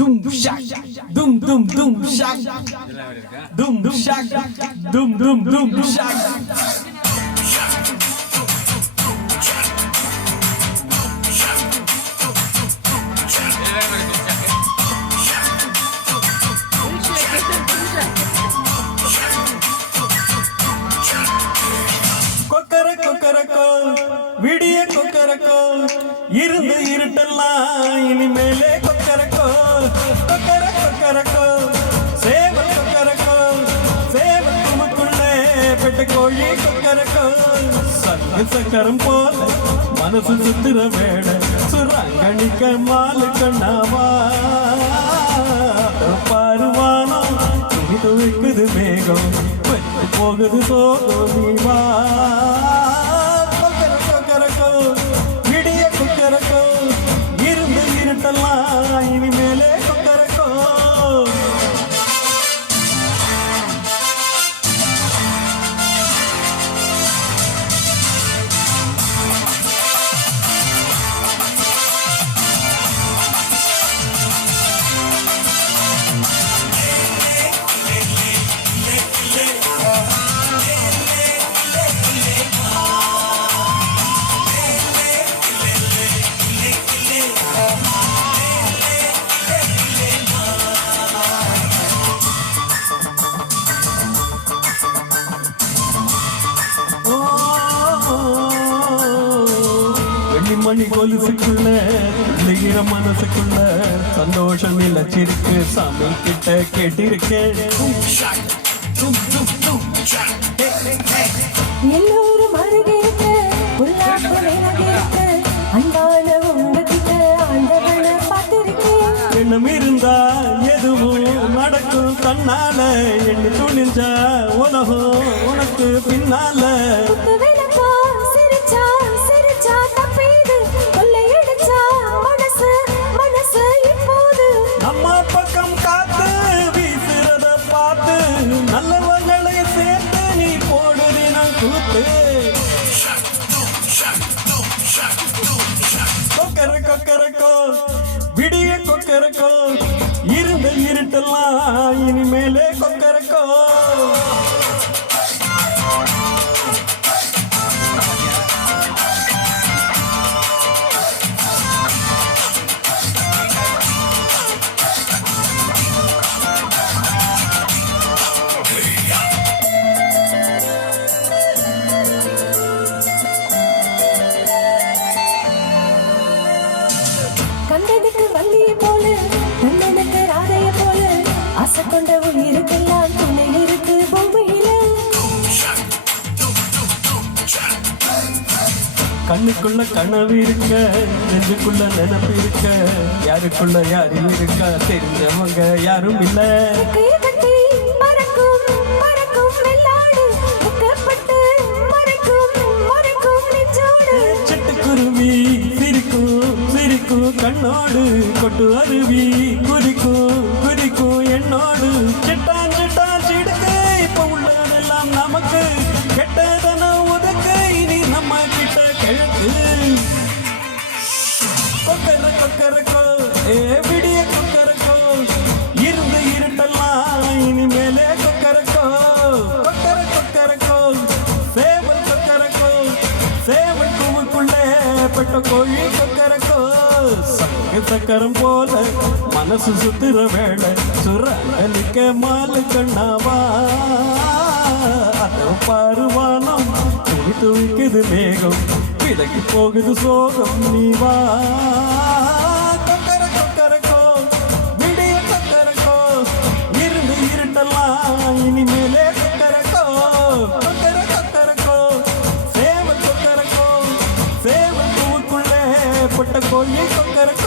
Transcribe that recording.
Dum shak, dum dum dum shak, dum shak, dum dum dum shak. Kokkarakko விடிய கொக்கரக்கோ இருந்து இருட்டெல்லாம் இனிமேலே கொக்கரக்கோ கொக்கரக்கோ சேவல் கொக்கரக்கோ சேவல் குமுக்குள்ளே பெட்ட கோழி கொக்கரக்கோ சங்கு சக்கரம் போல மனசு சுத்திர வேட சுரங்கணிக்க மாலு கண்ணாவா பாருவானோ துணி துவைக்குது மேகம் போகுது சோகம் நீவா கொக்கரக்கோ விடிய கொக்கரக்கோ இருந்து இருட்டெல்லாம் இனிமேலே கொக்கரக்கோ. மணி கொலுசுக்குள்ள ஈர மனசுக்குள்ள சந்தோஷம் நிலச்சிருக்கு சாமி கிட்ட கேட்டிருக்கேன். எல்லோரும் அருகே இருக்க உல்லாச வேலைக்கு இருக்க அன்பான உங்ககிட்ட ஆண்டவனை பார்த்திருக்கேன். எண்ணம் இருந்தா எதுவும் நடக்கும் தன்னால எண்ணி துணிஞ்சா உலகம் உனக்கு பின்னால நல்லவங்களை சேர்த்து நீ போடுறினா கூத்து கொக்கரக்கோ விடிய கொக்கரக்கோ இருந்த இருட்டெல்லாம் இனிமேலே கொக்கரக்கோ. கண்டதுக்கு வள்ளியை போல கண்ணனுக்கு ராதைய போல ஆசை கொண்ட உயிருக்கெல்லாம் துணை இருக்கு பூமியில. கண்ணுக்குள்ள கனவு இருக்க நெஞ்சுக்குள்ள நினைப்பு இருக்க யாருக்குள்ள யாரும் இருக்க தெரிஞ்சவங்க யாரும் இல்ல. சிட்டுக்குருவி சிரிக்கும் கண்ணோடு கொட்டு அருவி குறிக்கும் என்னோடு சிட்டான் சிடுக்கு இப்ப உள்ளதெல்லாம் நமக்கு கெட்டதன ஒதுக்கு இனி நம்ம கிட்ட கிழக்கு கொக்கரக்கோ விடிய கொக்கரக்கோ இருந்து இருட்டெல்லாம் இனிமேலே கொக்கரக்கோ சேவல் கொக்கரக்கோ சேவல் கூவுக்குள்ளே பெட்ட கோழி கொக்கரக்கோ சங்கு சக்கரம் போல மனசு சுத்திர வேட சுரங்கலிக்க மாலு கண்ணாவா அதோ பாருவானம் துணி துவைக்குது மேகம் விலகி போகுது சோகம் நீவா கொக்கரக்கோ விடிய கொக்கரக்கோ இருந்து இருட்டெல்லாம் இனிமேலே கொக்கரக்கோ சேவல் கொக்கரக்கோ சேவல் பூவுக்குள்ளே பட்ட கோழி கொக்கரக்கோ.